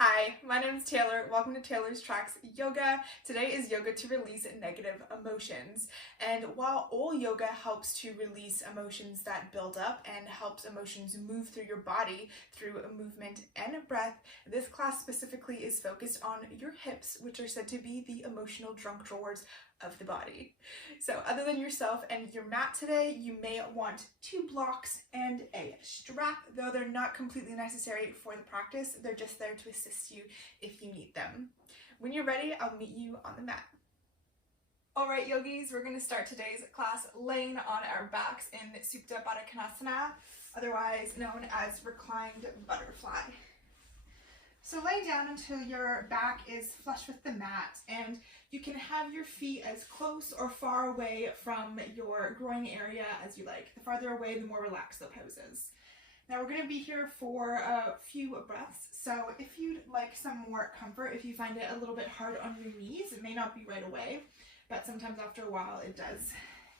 Hi, my name is Taylor. Welcome to Taylor's Tracks Yoga. Today is yoga to release negative emotions. And while all yoga helps to release emotions that build up and helps emotions move through your body through movement and breath, this class specifically is focused on your hips, which are said to be the emotional trunk drawers of the body. So other than yourself and your mat today, you may want 2 blocks and a strap, though they're not completely necessary for the practice. They're just there to assist you if you need them. When you're ready, I'll meet you on the mat. Alright yogis, we're going to start today's class laying on our backs in Supta Baddha Konasana, otherwise known as Reclined Butterfly. So lay down until your back is flush with the mat, and you can have your feet as close or far away from your groin area as you like. The farther away, the more relaxed the pose is. Now we're going to be here for a few breaths, so if you'd like some more comfort, if you find it a little bit hard on your knees, it may not be right away, but sometimes after a while it does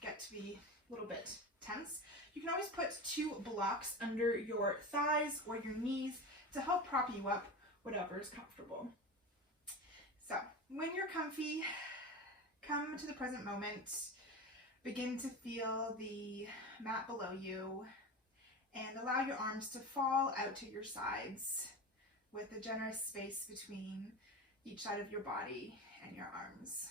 get to be a little bit tense. You can always put 2 blocks under your thighs or your knees to help prop you up, whatever is comfortable. So when you're comfy, come to the present moment, begin to feel the mat below you, and allow your arms to fall out to your sides with a generous space between each side of your body and your arms.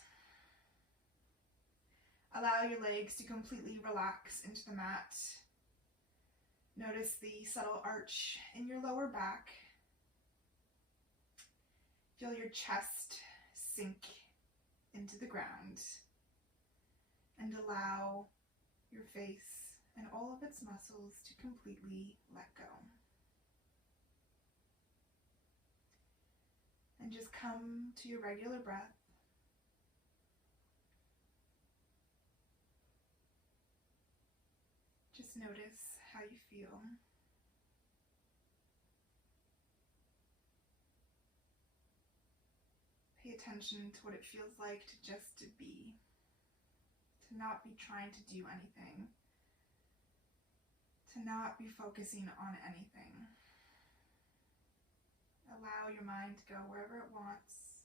Allow your legs to completely relax into the mat. Notice the subtle arch in your lower back. Feel your chest sink into the ground, and allow your face and all of its muscles to completely let go. And just come to your regular breath. Just notice how you feel. Pay attention to what it feels like to be, to not be trying to do anything, to not be focusing on anything. Allow your mind to go wherever it wants,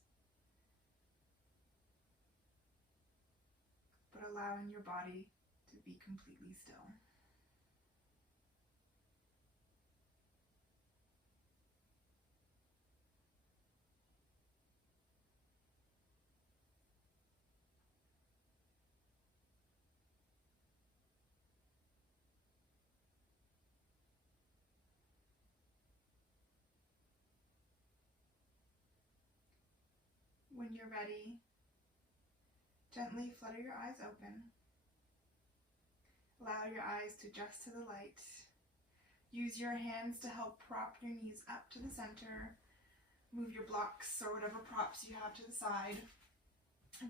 but allowing your body to be completely still. When you're ready, gently flutter your eyes open. Allow your eyes to adjust to the light. Use your hands to help prop your knees up to the center. Move your blocks or whatever props you have to the side.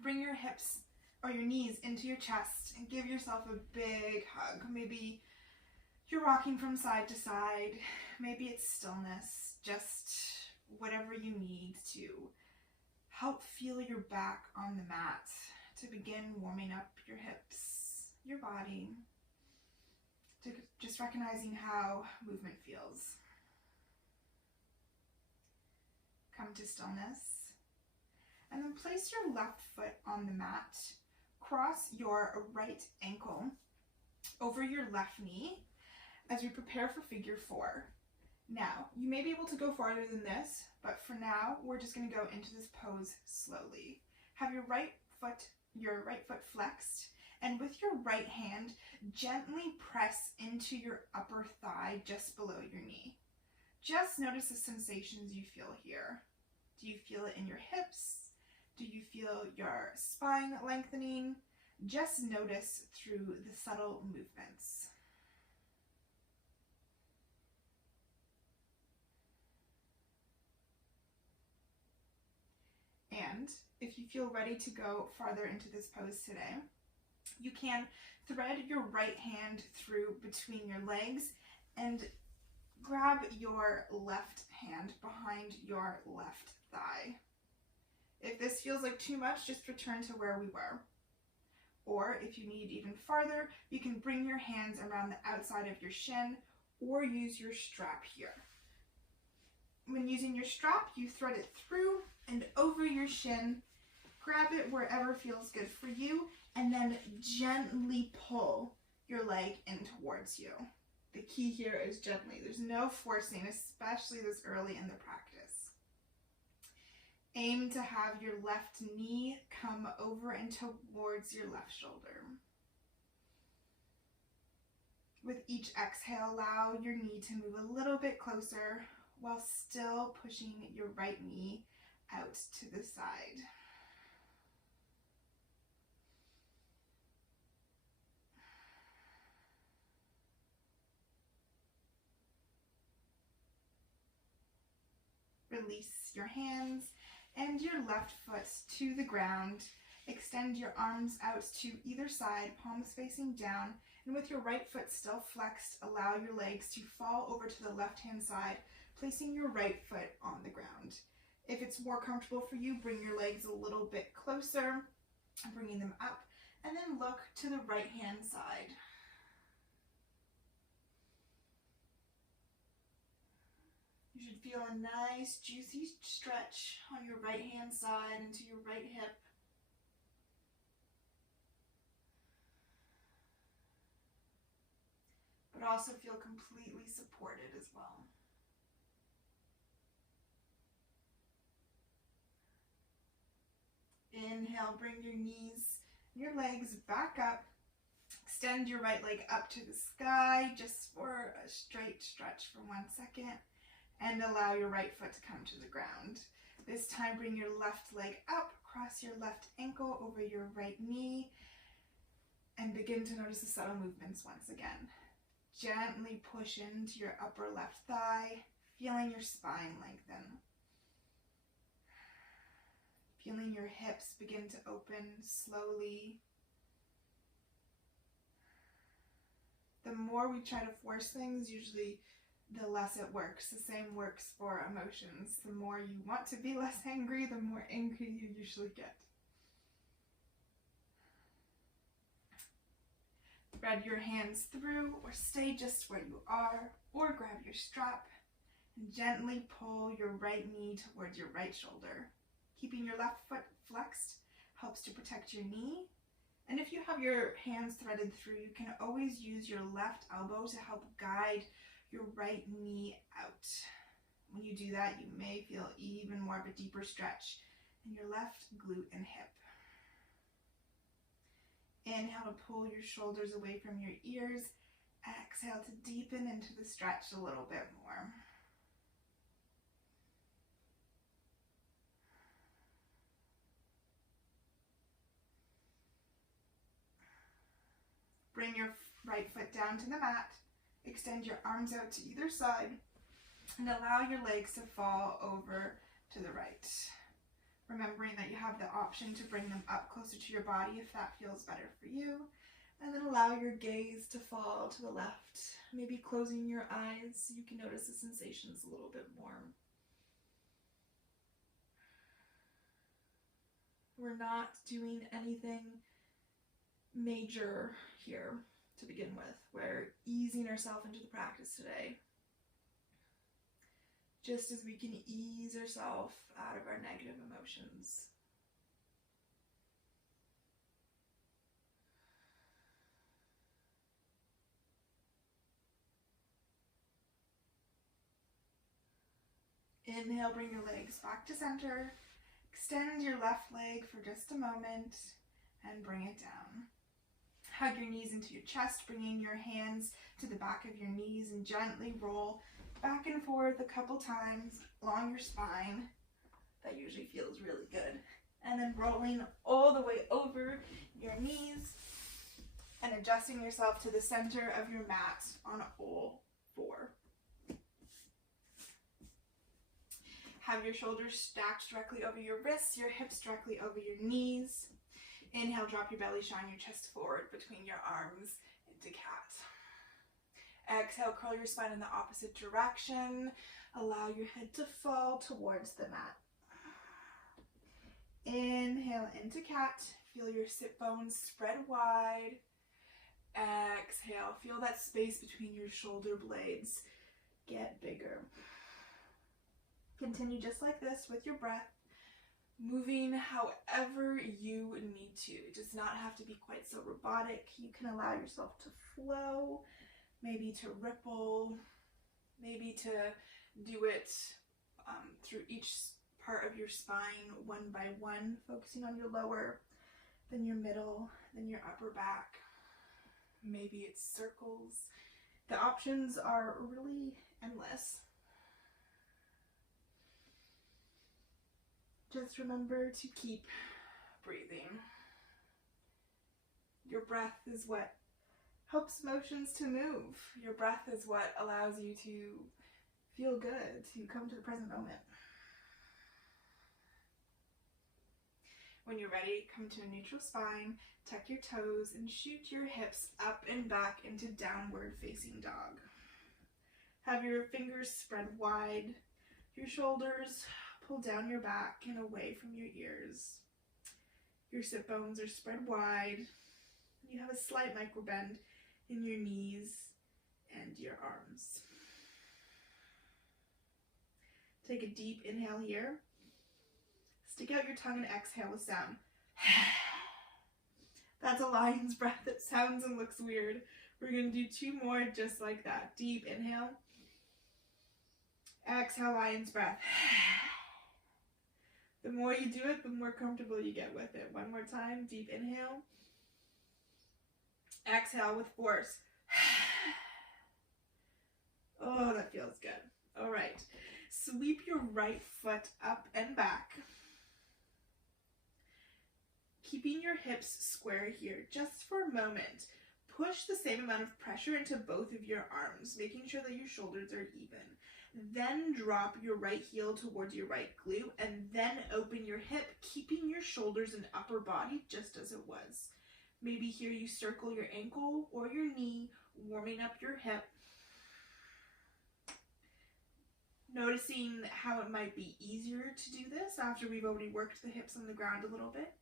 Bring your hips or your knees into your chest and give yourself a big hug. Maybe you're rocking from side to side. Maybe it's stillness. Just whatever you need to help feel your back on the mat, to begin warming up your hips, your body, to just recognizing how movement feels. Come to stillness, and then place your left foot on the mat. Cross your right ankle over your left knee as we prepare for figure 4. Now, you may be able to go farther than this, but for now, we're just going to go into this pose slowly. Have your right foot flexed, and with your right hand, gently press into your upper thigh just below your knee. Just notice the sensations you feel here. Do you feel it in your hips? Do you feel your spine lengthening? Just notice through the subtle movements. And if you feel ready to go farther into this pose today, you can thread your right hand through between your legs and grab your left hand behind your left thigh. If this feels like too much, just return to where we were. Or if you need even farther, you can bring your hands around the outside of your shin or use your strap here. When using your strap, you thread it through and over your shin. Grab it wherever feels good for you, and then gently pull your leg in towards you. The key here is gently. There's no forcing, especially this early in the practice. Aim to have your left knee come over and towards your left shoulder. With each exhale, allow your knee to move a little bit closer while still pushing your right knee out to the side. Release your hands and your left foot to the ground. Extend your arms out to either side, palms facing down, and with your right foot still flexed, allow your legs to fall over to the left-hand side, placing your right foot on the ground. If it's more comfortable for you, bring your legs a little bit closer, bringing them up, and then look to the right-hand side. You should feel a nice, juicy stretch on your right-hand side into your right hip. But also feel completely supported as well. Inhale, bring your knees, your legs back up. Extend your right leg up to the sky just for a straight stretch for 1 second. And allow your right foot to come to the ground. This time, bring your left leg up, cross your left ankle over your right knee, and begin to notice the subtle movements once again. Gently push into your upper left thigh, feeling your spine lengthen. Feeling your hips begin to open slowly. The more we try to force things, usually the less it works. The same works for emotions. The more you want to be less angry, the more angry you usually get. Thread your hands through or stay just where you are, or grab your strap and gently pull your right knee towards your right shoulder. Keeping your left foot flexed helps to protect your knee. And if you have your hands threaded through, you can always use your left elbow to help guide your right knee out. When you do that, you may feel even more of a deeper stretch in your left glute and hip. Inhale to pull your shoulders away from your ears. Exhale to deepen into the stretch a little bit more. Bring your right foot down to the mat. Extend your arms out to either side and allow your legs to fall over to the right. Remembering that you have the option to bring them up closer to your body if that feels better for you. And then allow your gaze to fall to the left. Maybe closing your eyes so you can notice the sensations a little bit more. We're not doing anything major here to begin with. We're easing ourselves into the practice today. Just as we can ease ourselves out of our negative emotions. Inhale, bring your legs back to center. Extend your left leg for just a moment and bring it down. Hug your knees into your chest, bringing your hands to the back of your knees and gently roll back and forth a couple times along your spine. That usually feels really good. And then rolling all the way over your knees and adjusting yourself to the center of your mat on all four. Have your shoulders stacked directly over your wrists, your hips directly over your knees. Inhale, drop your belly, shine your chest forward between your arms into cat. Exhale, curl your spine in the opposite direction. Allow your head to fall towards the mat. Inhale into cat. Feel your sit bones spread wide. Exhale, feel that space between your shoulder blades get bigger. Continue just like this with your breath, moving however you need to. It does not have to be quite so robotic. You can allow yourself to flow, maybe to ripple, maybe to do it through each part of your spine one by one, focusing on your lower, then your middle, then your upper back. Maybe it's circles. The options are really endless. Just remember to keep breathing. Your breath is what helps motions to move. Your breath is what allows you to feel good, to come to the present moment. When you're ready, come to a neutral spine, tuck your toes, and shoot your hips up and back into downward facing dog. Have your fingers spread wide, your shoulders pull down your back and away from your ears. Your sit bones are spread wide. You have a slight micro bend in your knees and your arms. Take a deep inhale here. Stick out your tongue and exhale with sound. That's a lion's breath that sounds and looks weird. We're going to do 2 more just like that. Deep inhale. Exhale, lion's breath. The more you do it, the more comfortable you get with it. One more time. Deep inhale. Exhale with force. Oh, that feels good. All right. Sweep your right foot up and back. Keeping your hips square here just for a moment. Push the same amount of pressure into both of your arms, making sure that your shoulders are even. Then drop your right heel towards your right glute and then open your hip, keeping your shoulders and upper body just as it was. Maybe here you circle your ankle or your knee, warming up your hip. Noticing how it might be easier to do this after we've already worked the hips on the ground a little bit.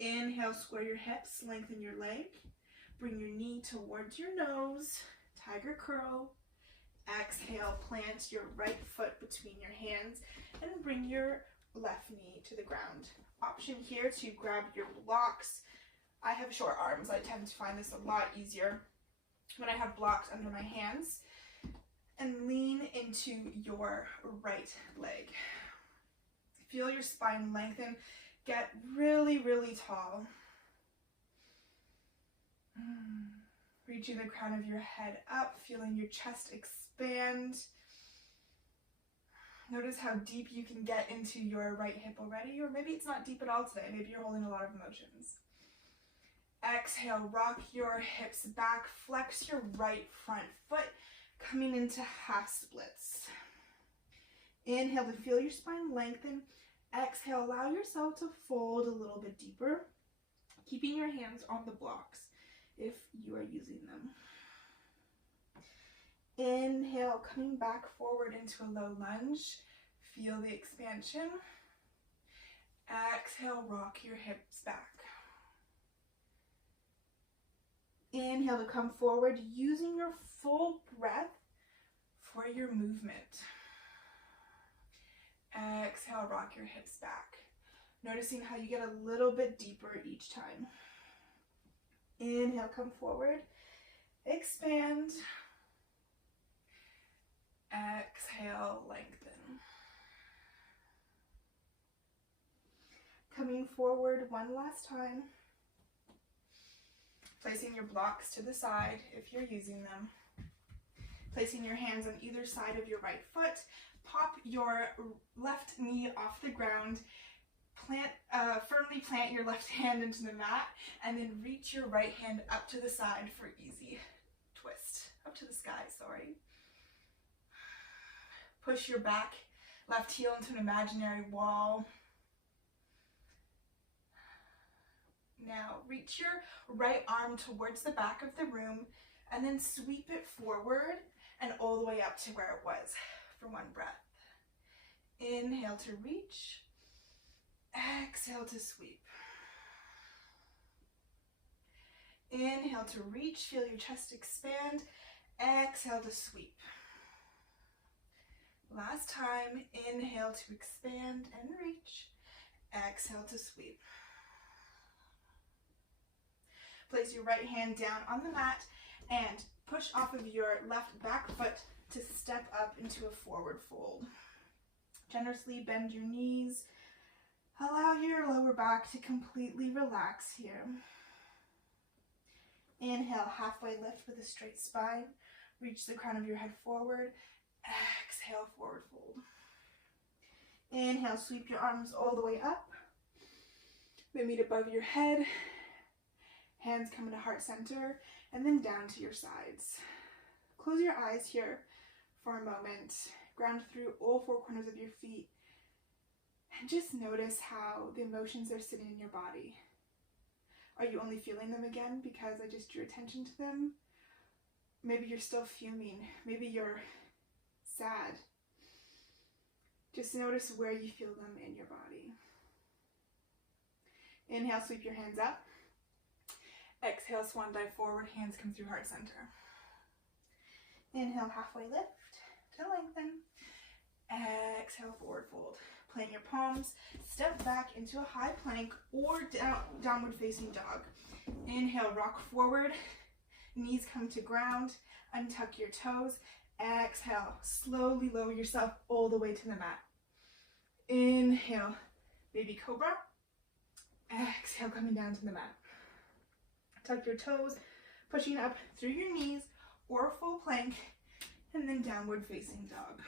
Inhale, square your hips, lengthen your leg. Bring your knee towards your nose, tiger curl. Exhale, plant your right foot between your hands and bring your left knee to the ground. Option here to grab your blocks. I have short arms. I tend to find this a lot easier when I have blocks under my hands. And lean into your right leg. Feel your spine lengthen. Get really, really tall. Reaching the crown of your head up, feeling your chest expand. Notice how deep you can get into your right hip already, or maybe it's not deep at all today. Maybe you're holding a lot of emotions. Exhale, rock your hips back, flex your right front foot, coming into half splits. Inhale to feel your spine lengthen. Exhale, allow yourself to fold a little bit deeper, keeping your hands on the blocks if you are using them. Inhale, coming back forward into a low lunge. Feel the expansion. Exhale, rock your hips back. Inhale to come forward, using your full breath for your movement. Exhale, rock your hips back. Noticing how you get a little bit deeper each time. Inhale, come forward. Expand. Exhale, lengthen. Coming forward one last time. Placing your blocks to the side if you're using them. Placing your hands on either side of your right foot. Pop your left knee off the ground. Firmly plant your left hand into the mat, and then reach your right hand up to the side for easy twist. Up to the sky, sorry. Push your back left heel into an imaginary wall. Now reach your right arm towards the back of the room, and then sweep it forward and all the way up to where it was for one breath. Inhale to reach. Exhale to sweep. Inhale to reach, feel your chest expand. Exhale to sweep. Last time, inhale to expand and reach. Exhale to sweep. Place your right hand down on the mat and push off of your left back foot to step up into a forward fold. Generously bend your knees. Allow your lower back to completely relax here. Inhale, halfway lift with a straight spine. Reach the crown of your head forward. Exhale, forward fold. Inhale, sweep your arms all the way up. They meet above your head. Hands come into heart center and then down to your sides. Close your eyes here for a moment. Ground through all four corners of your feet. And just notice how the emotions are sitting in your body. Are you only feeling them again because I just drew attention to them? Maybe you're still fuming. Maybe you're sad. Just notice where you feel them in your body. Inhale, sweep your hands up. Exhale, swan dive forward, hands come through heart center. Inhale, halfway lift to lengthen. Exhale, forward fold. Plant your palms, step back into a high plank or downward facing dog. Inhale, rock forward, knees come to ground, untuck your toes. Exhale, slowly lower yourself all the way to the mat. Inhale, baby cobra. Exhale, coming down to the mat. Tuck your toes, pushing up through your knees or full plank, and then downward facing dog.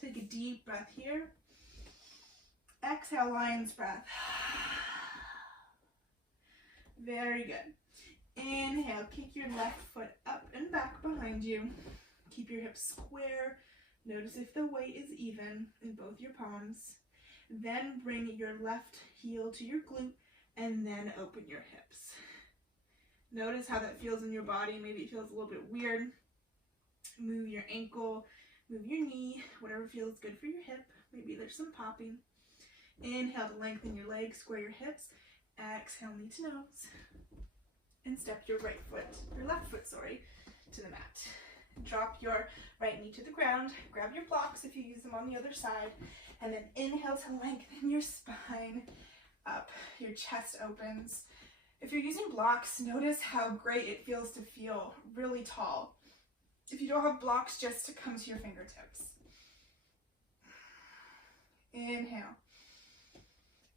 Take a deep breath here. Exhale, lion's breath. Very good. Inhale, kick your left foot up and back behind you. Keep your hips square. Notice if the weight is even in both your palms. Then bring your left heel to your glute and then open your hips. Notice how that feels in your body. Maybe it feels a little bit weird. Move your ankle, move your knee, whatever feels good for your hip. Maybe there's some popping. Inhale to lengthen your legs, square your hips. Exhale, knee to nose. And step your left foot, to the mat. Drop your right knee to the ground. Grab your blocks if you use them on the other side. And then inhale to lengthen your spine up. Your chest opens. If you're using blocks, notice how great it feels to feel really tall. If you don't have blocks, just to come to your fingertips. Inhale.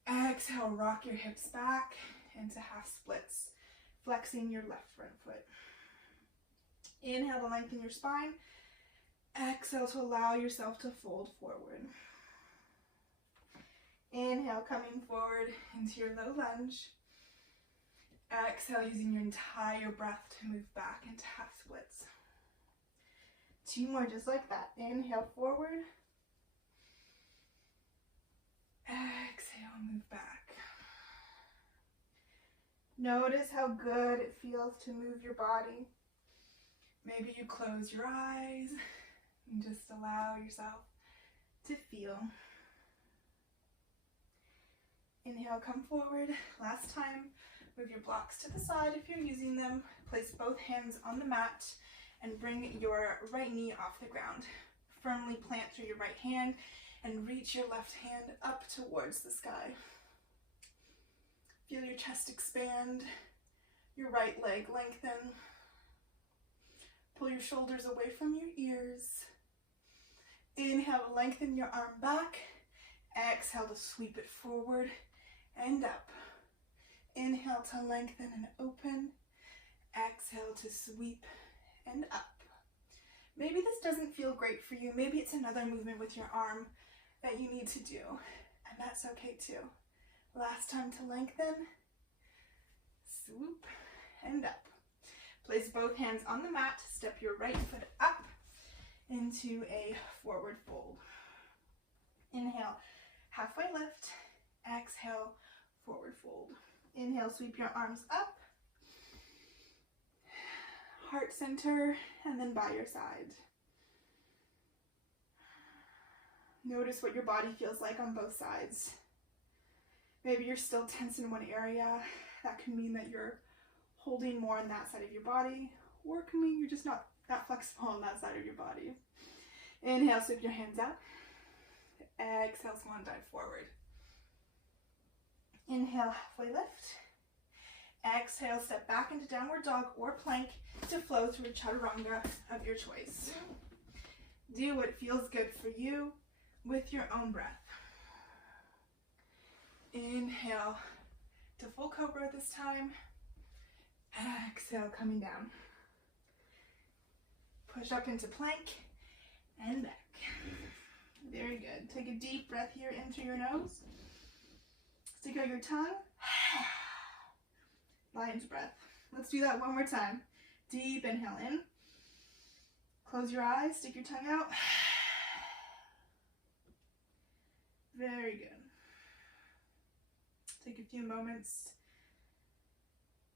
Exhale, rock your hips back into half splits, flexing your left front foot. Inhale to lengthen your spine. Exhale to allow yourself to fold forward. Inhale, coming forward into your low lunge. Exhale, using your entire breath to move back into half splits. 2 more just like that. Inhale forward. Exhale, move back. Notice how good it feels to move your body. Maybe you close your eyes and just allow yourself to feel. Inhale, come forward. Last time, move your blocks to the side if you're using them. Place both hands on the mat and bring your right knee off the ground. Firmly plant through your right hand and reach your left hand up towards the sky. Feel your chest expand, your right leg lengthen. Pull your shoulders away from your ears. Inhale, lengthen your arm back. Exhale to sweep it forward and up. Inhale to lengthen and open. Exhale to sweep and up. Maybe this doesn't feel great for you. Maybe it's another movement with your arm that you need to do, and that's okay too. Last time to lengthen, swoop, and up. Place both hands on the mat, step your right foot up into a forward fold. Inhale, halfway lift. Exhale, forward fold. Inhale, sweep your arms up. Heart center, and then by your side. Notice what your body feels like on both sides. Maybe you're still tense in one area. That can mean that you're holding more on that side of your body, or it can mean you're just not that flexible on that side of your body. Inhale, sweep your hands out. Exhale, swan dive forward. Inhale, halfway lift. Exhale, step back into downward dog or plank to flow through a chaturanga of your choice. Do what feels good for you with your own breath. Inhale to full cobra this time. Exhale, coming down. Push up into plank and back. Very good. Take a deep breath here in through your nose. Stick out your tongue. Lion's breath. Let's do that one more time. Deep inhale in. Close your eyes, stick your tongue out. Very good. Take a few moments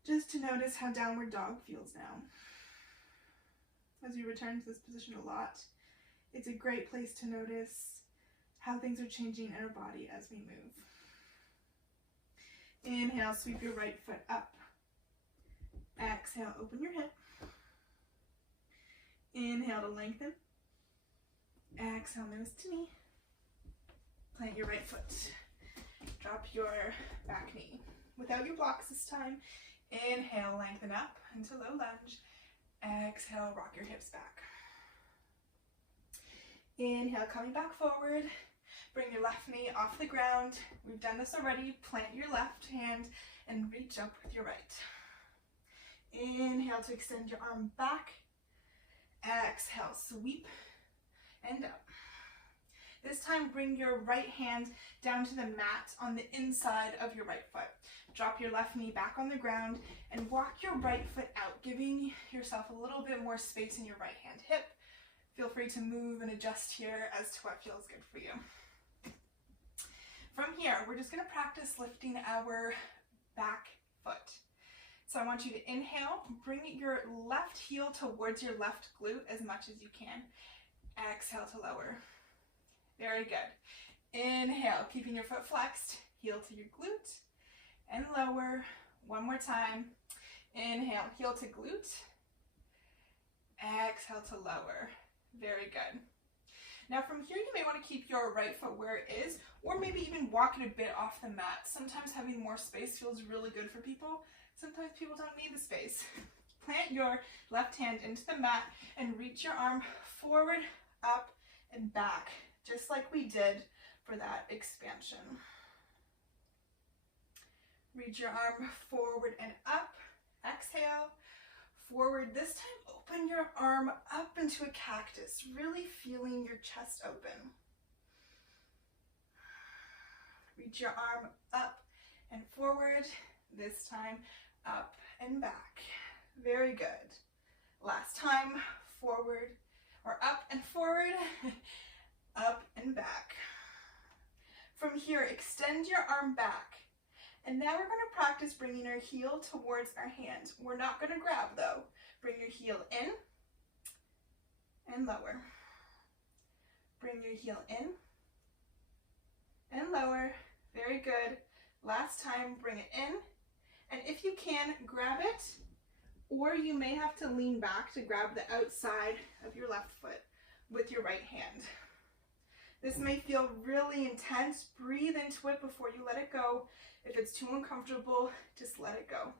just to notice how downward dog feels now. As we return to this position a lot, it's a great place to notice how things are changing in our body as we move. Inhale, sweep your right foot up. Exhale, open your hip. Inhale to lengthen. Exhale, nose to knee. Plant your right foot. Drop your back knee. Without your blocks this time, inhale, lengthen up into low lunge. Exhale, rock your hips back. Inhale, coming back forward. Bring your left knee off the ground. We've done this already. Plant your left hand and reach up with your right. Inhale to extend your arm back. Exhale, sweep and up. This time, bring your right hand down to the mat on the inside of your right foot. Drop your left knee back on the ground and walk your right foot out, giving yourself a little bit more space in your right hand hip. Feel free to move and adjust here as to what feels good for you. From here, we're just going to practice lifting our back foot. So I want you to inhale, bring your left heel towards your left glute as much as you can. Exhale to lower. Very good. Inhale, keeping your foot flexed, heel to your glute, and lower. One more time. Inhale, heel to glute. Exhale to lower. Very good. Now from here, you may want to keep your right foot where it is, or maybe even walk it a bit off the mat. Sometimes having more space feels really good for people. Sometimes people don't need the space. Plant your left hand into the mat and reach your arm forward, up, and back, just like we did for that expansion. Reach your arm forward and up. Exhale. Forward. This time, open your arm up into a cactus, really feeling your chest open. Reach your arm up and forward. This time, up and back. Very good. Last time, forward, or up and forward, up and back. From here, extend your arm back. And now we're going to practice bringing our heel towards our hand. We're not going to grab though. Bring your heel in and lower. Bring your heel in and lower. Very good. Last time, bring it in. And if you can, grab it, or you may have to lean back to grab the outside of your left foot with your right hand. This may feel really intense. Breathe into it before you let it go. If it's too uncomfortable, just let it go.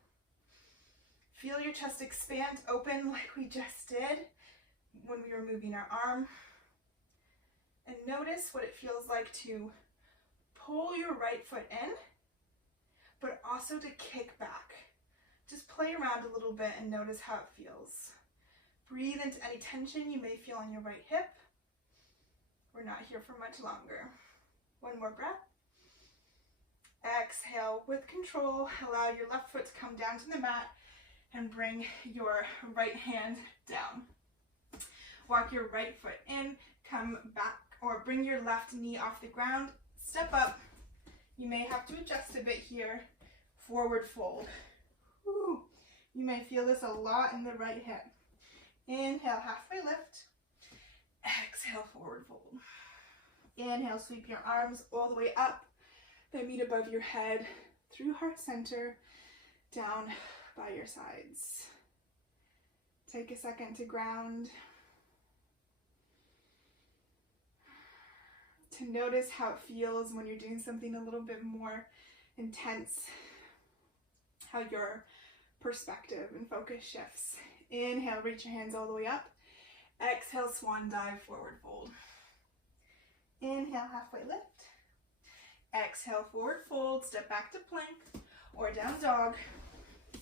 Feel your chest expand, open like we just did when we were moving our arm. And notice what it feels like to pull your right foot in, but also to kick back. Just play around a little bit and notice how it feels. Breathe into any tension you may feel on your right hip. We're not here for much longer. One more breath. Exhale with control. Allow your left foot to come down to the mat and bring your right hand down. Walk your right foot in, come back, or bring your left knee off the ground. Step up. You may have to adjust a bit here. Forward fold. Woo. You may feel this a lot in the right hip. Inhale, halfway lift. Exhale, forward fold. Inhale, sweep your arms all the way up. They meet above your head, through heart center, down by your sides. Take a second to ground. to notice how it feels when you're doing something a little bit more intense, how your perspective and focus shifts. Inhale, reach your hands all the way up. Exhale, swan dive, forward fold. Inhale, halfway lift. Exhale, forward fold, step back to plank or down dog,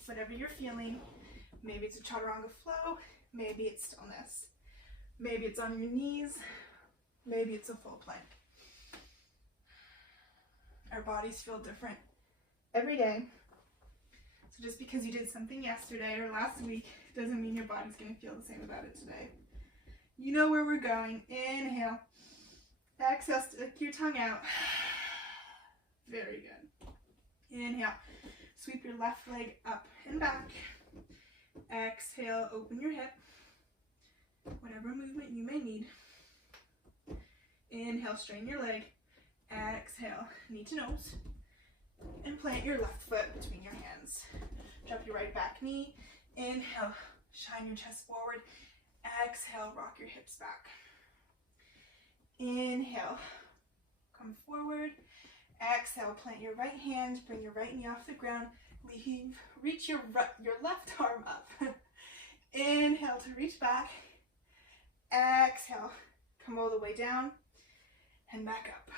whatever you're feeling. Maybe it's a chaturanga flow, maybe it's stillness. Maybe it's on your knees, maybe it's a full plank. Our bodies feel different every day. So just because you did something yesterday or last week doesn't mean your body's going to feel the same about it today. You know where we're going. Inhale. Exhale, stick your tongue out. Very good. Inhale. Sweep your left leg up and back. Exhale, open your hip. Whatever movement you may need. Inhale, straighten your leg. Exhale, knee to nose. And plant your left foot between your hands. Drop your right back knee. Inhale, shine your chest forward. Exhale, rock your hips back. Inhale, come forward. Exhale, plant your right hand, bring your right knee off the ground. Reach your left arm up. Inhale to reach back. Exhale, come all the way down and back up.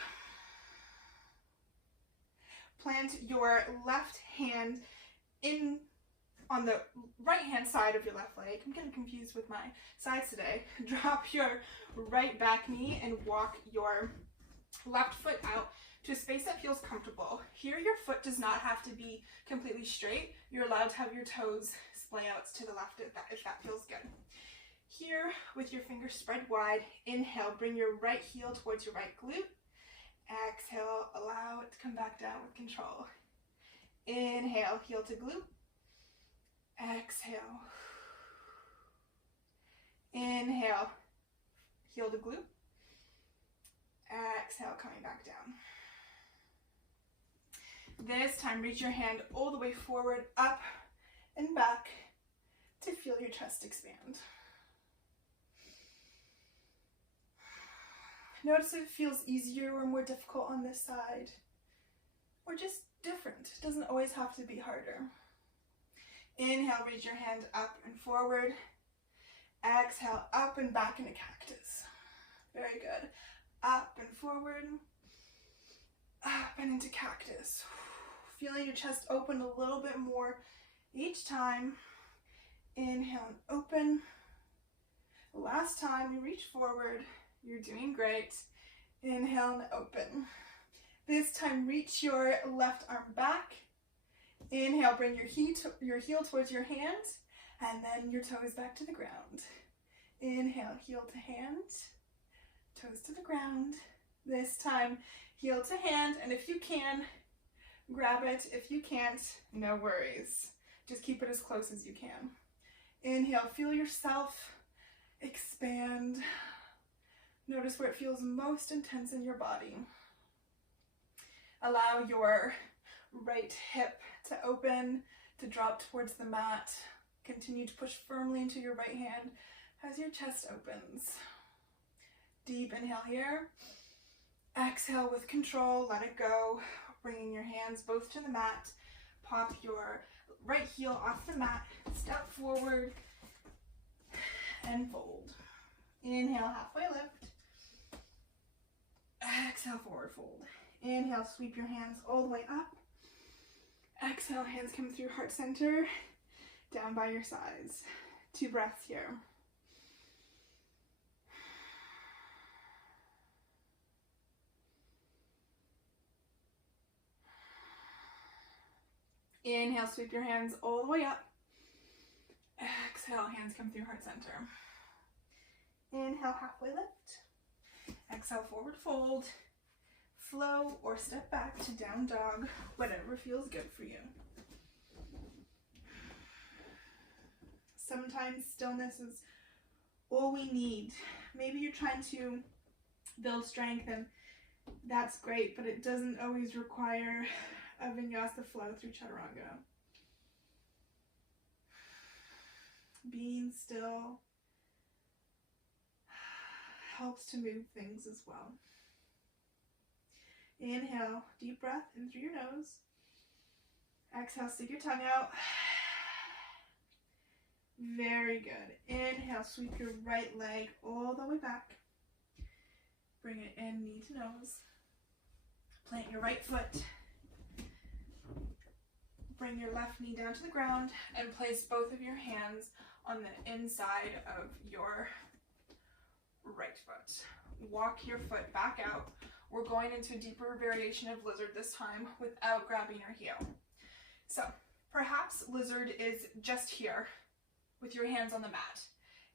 Plant your left hand on the right hand side of your left leg. I'm getting confused with my sides today. Drop your right back knee and walk your left foot out to a space that feels comfortable. Here, your foot does not have to be completely straight. You're allowed to have your toes splay out to the left if that feels good. Here, with your fingers spread wide, inhale, bring your right heel towards your right glute. Exhale, allow it to come back down with control. Inhale, heel to glute. Exhale. Inhale, heel to glute. Exhale, coming back down. This time, reach your hand all the way forward, up and back to feel your chest expand. Notice if it feels easier or more difficult on this side, or just different. It doesn't always have to be harder. Inhale, reach your hand up and forward. Exhale, up and back into cactus. Very good. Up and forward. Up and into cactus. Feeling your chest open a little bit more each time. Inhale and open. Last time you reach forward. You're doing great. Inhale and open. This time, reach your left arm back. Inhale, bring your heel towards your hand, and then your toes back to the ground. Inhale, heel to hand, toes to the ground. This time, heel to hand, and if you can, grab it. If you can't, no worries. Just keep it as close as you can. Inhale, feel yourself expand. Notice where it feels most intense in your body. Allow your right hip to open, to drop towards the mat. Continue to push firmly into your right hand as your chest opens. Deep inhale here. Exhale with control, let it go. Bringing your hands both to the mat. Pop your right heel off the mat. Step forward and fold. Inhale, halfway lift. Exhale, forward fold. Inhale, sweep your hands all the way up. Exhale, hands come through heart center, down by your sides. 2 breaths here. Inhale, sweep your hands all the way up. Exhale, hands come through heart center. Inhale, halfway lift. Exhale, forward fold. Flow or step back to down dog, whatever feels good for you. Sometimes stillness is all we need. Maybe you're trying to build strength, and that's great, but it doesn't always require a vinyasa flow through chaturanga. Being still helps to move things as well. Inhale, deep breath in through your nose. Exhale, stick your tongue out. Very good. Inhale, sweep your right leg all the way back. Bring it in, knee to nose. Plant your right foot. Bring your left knee down to the ground and place both of your hands on the inside of your right foot. Walk your foot back out. We're going into a deeper variation of lizard this time without grabbing your heel. So perhaps lizard is just here with your hands on the mat.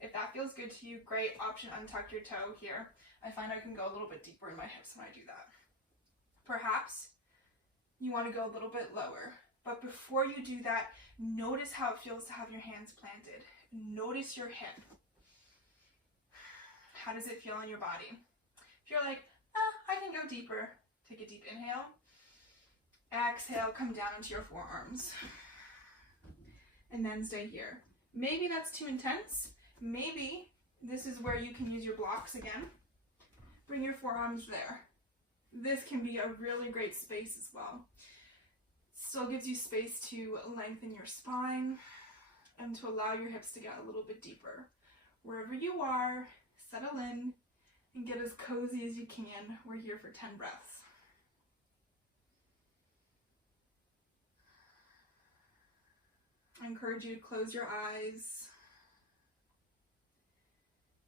If that feels good to you, great option, untuck your toe here. I find I can go a little bit deeper in my hips when I do that. Perhaps you want to go a little bit lower, but before you do that, notice how it feels to have your hands planted. Notice your hip. How does it feel in your body? If you're like, I can go deeper, take a deep inhale. Exhale, come down into your forearms. And then stay here. Maybe that's too intense. Maybe this is where you can use your blocks again. Bring your forearms there. This can be a really great space as well. Still gives you space to lengthen your spine and to allow your hips to get a little bit deeper. Wherever you are, settle in and get as cozy as you can. We're here for 10 breaths. I encourage you to close your eyes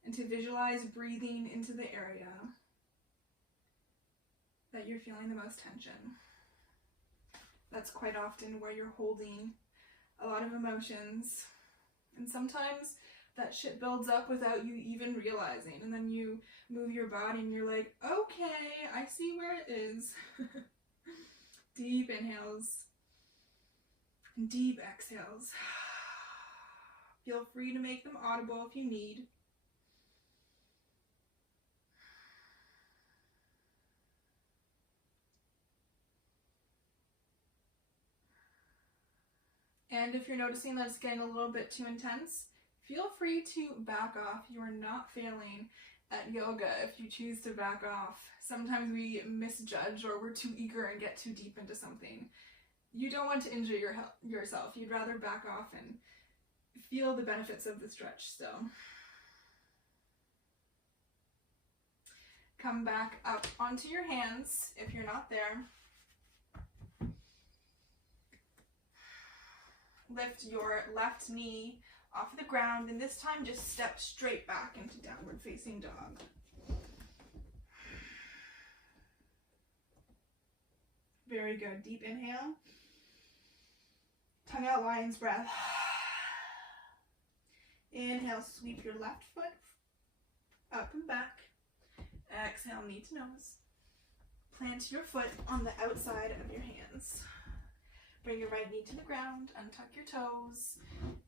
and to visualize breathing into the area that you're feeling the most tension. That's quite often where you're holding a lot of emotions, and sometimes that shit builds up without you even realizing, and then you move your body and you're like, okay, I see where it is. Deep inhales, deep exhales. Feel free to make them audible if you need. And if you're noticing that it's getting a little bit too intense, feel free to back off. You are not failing at yoga if you choose to back off. Sometimes we misjudge or we're too eager and get too deep into something. You don't want to injure yourself. You'd rather back off and feel the benefits of the stretch still. Come back up onto your hands if you're not there. Lift your left knee off the ground, and this time just step straight back into downward facing dog. Very good. Deep inhale. Tongue out, lion's breath. Inhale, sweep your left foot up and back. Exhale, knee to nose. Plant your foot on the outside of your hands. Bring your right knee to the ground, untuck your toes.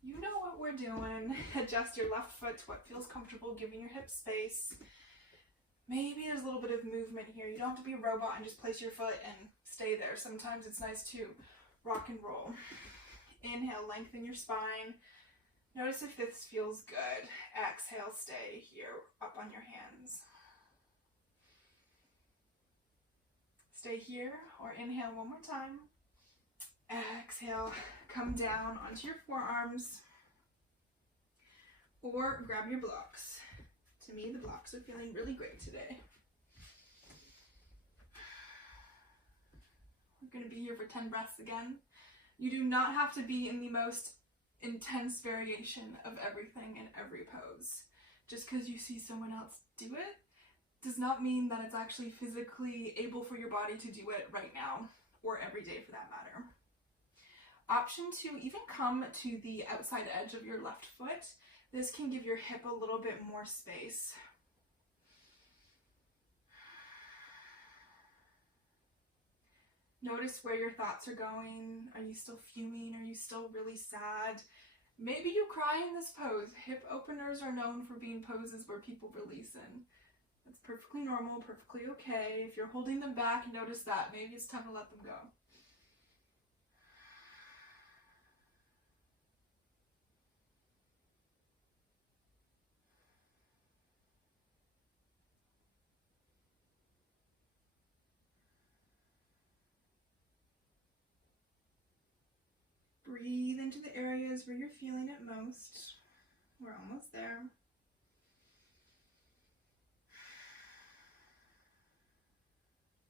You know what we're doing. Adjust your left foot to what feels comfortable, giving your hips space. Maybe there's a little bit of movement here. You don't have to be a robot and just place your foot and stay there. Sometimes it's nice to rock and roll. Inhale, lengthen your spine. Notice if this feels good. Exhale, stay here, up on your hands. Stay here, or inhale one more time. Exhale, come down onto your forearms, or grab your blocks. To me, the blocks are feeling really great today. We're going to be here for 10 breaths again. You do not have to be in the most intense variation of everything in every pose. Just because you see someone else do it does not mean that it's actually physically able for your body to do it right now, or every day for that matter. Option 2, even come to the outside edge of your left foot. This can give your hip a little bit more space. Notice where your thoughts are going. Are you still fuming? Are you still really sad? Maybe you cry in this pose. Hip openers are known for being poses where people release in. That's perfectly normal, perfectly okay. If you're holding them back, notice that. Maybe it's time to let them go. breathe into the areas where you're feeling it most. We're almost there.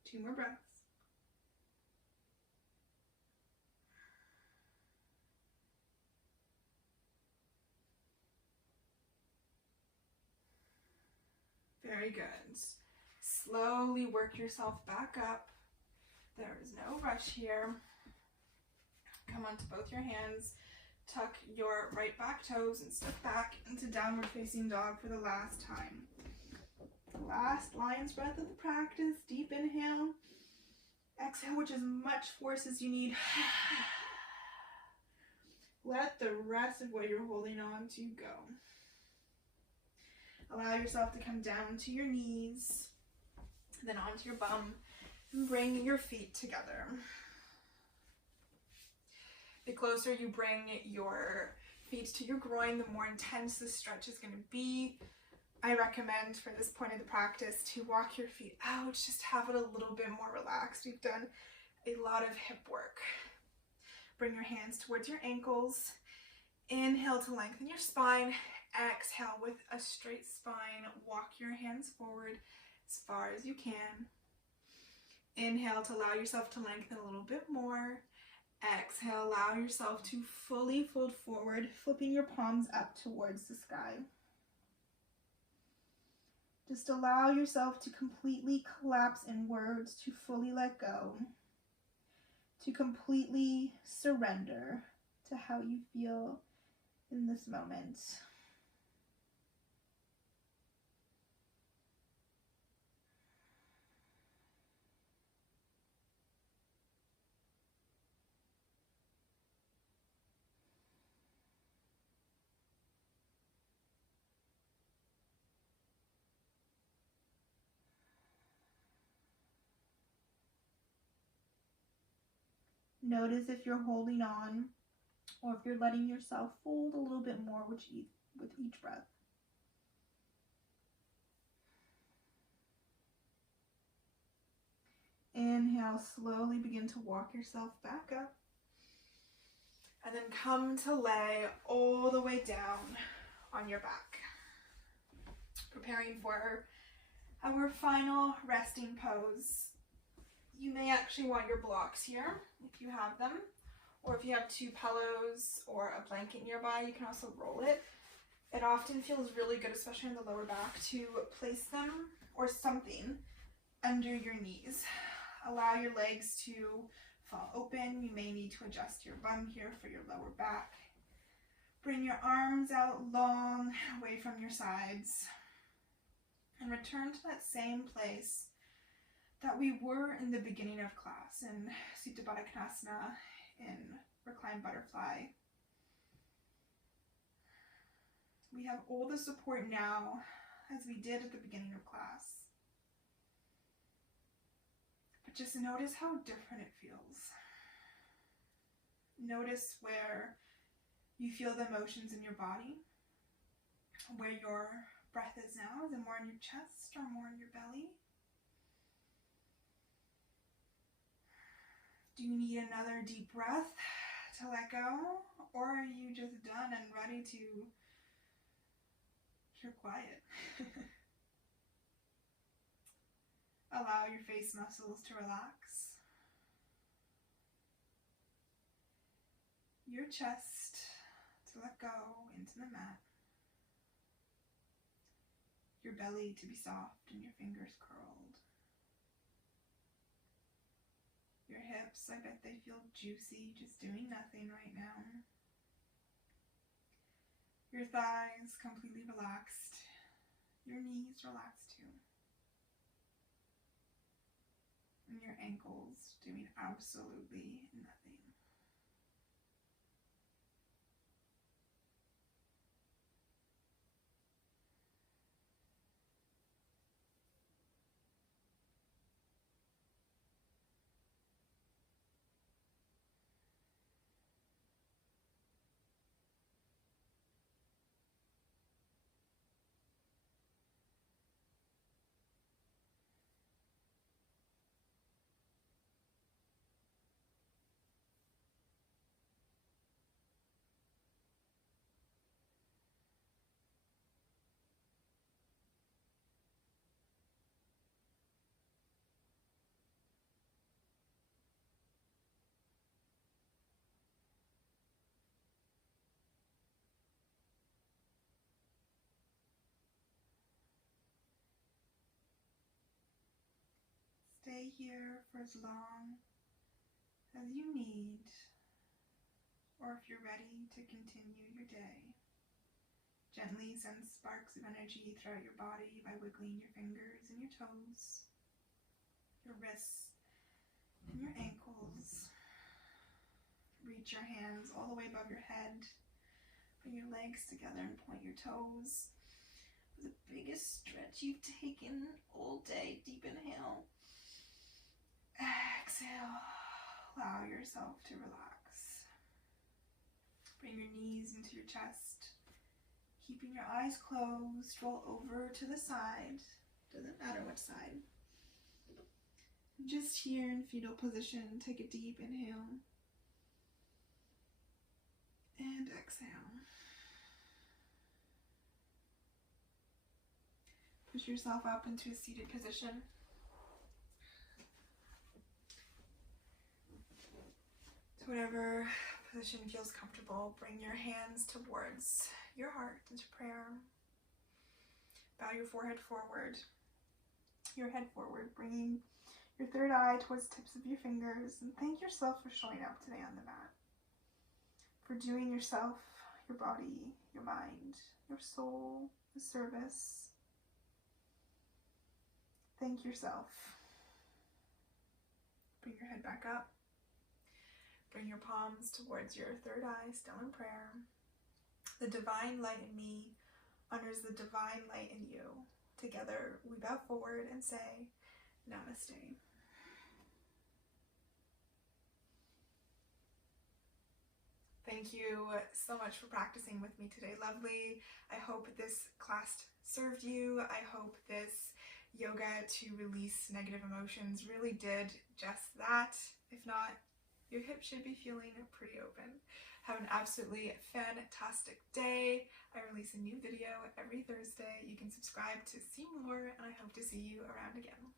Two more breaths. Very good. Slowly work yourself back up. There is no rush here. Come onto both your hands. Tuck your right back toes and step back into downward facing dog for the last time. Last lion's breath of the practice. Deep inhale. Exhale with as much force as you need. Let the rest of what you're holding on to go. Allow yourself to come down to your knees, then onto your bum, and bring your feet together. The closer you bring your feet to your groin, the more intense the stretch is going to be. I recommend for this point of the practice to walk your feet out, just have it a little bit more relaxed. We've done a lot of hip work. Bring your hands towards your ankles. Inhale to lengthen your spine. Exhale with a straight spine. Walk your hands forward as far as you can. Inhale to allow yourself to lengthen a little bit more. Exhale, allow yourself to fully fold forward, flipping your palms up towards the sky. Just allow yourself to completely collapse inwards, to fully let go, to completely surrender to how you feel in this moment. Notice if you're holding on or if you're letting yourself fold a little bit more with each breath. Inhale, slowly begin to walk yourself back up. And then come to lay all the way down on your back. Preparing for our final resting pose. You may actually want your blocks here if you have them, or if you have two pillows or a blanket nearby, you can also roll it. It often feels really good, especially in the lower back, to place them or something under your knees. Allow your legs to fall open. You may need to adjust your bum here for your lower back. Bring your arms out long, away from your sides, and return to that same place that we were in the beginning of class in Supta Baddha Konasana, in Reclined Butterfly. We have all the support now as we did at the beginning of class. But just notice how different it feels. Notice where you feel the emotions in your body, where your breath is now. Is it more in your chest or more in your belly? Do you need another deep breath to let go? Or are you just done and ready to hear quiet? Allow your face muscles to relax. Your chest to let go into the mat. Your belly to be soft and your fingers curled. Your hips, I bet they feel juicy, just doing nothing right now. Your thighs completely relaxed. Your knees relaxed too. And your ankles doing absolutely nothing. stay here for as long as you need, or if you're ready to continue your day. Gently send sparks of energy throughout your body by wiggling your fingers and your toes, your wrists and your ankles. Reach your hands all the way above your head. Bring your legs together and point your toes. The biggest stretch you've taken all day. Deep inhale. Exhale. Allow yourself to relax. Bring your knees into your chest. Keeping your eyes closed, roll over to the side. Doesn't matter which side. Just here in fetal position, take a deep inhale. And exhale. Push yourself up into a seated position. To whatever position feels comfortable, bring your hands towards your heart into prayer. Bow your forehead forward, your head forward, bringing your third eye towards the tips of your fingers, and thank yourself for showing up today on the mat, for doing yourself, your body, your mind, your soul, a service. Thank yourself. Bring your head back up. Bring your palms towards your third eye, still in prayer. The divine light in me honors the divine light in you. Together, we bow forward and say, Namaste. Thank you so much for practicing with me today, lovely. I hope this class served you. I hope this yoga to release negative emotions really did just that. If not, your hips should be feeling pretty open. Have an absolutely fantastic day. I release a new video every Thursday. You can subscribe to see more, and I hope to see you around again.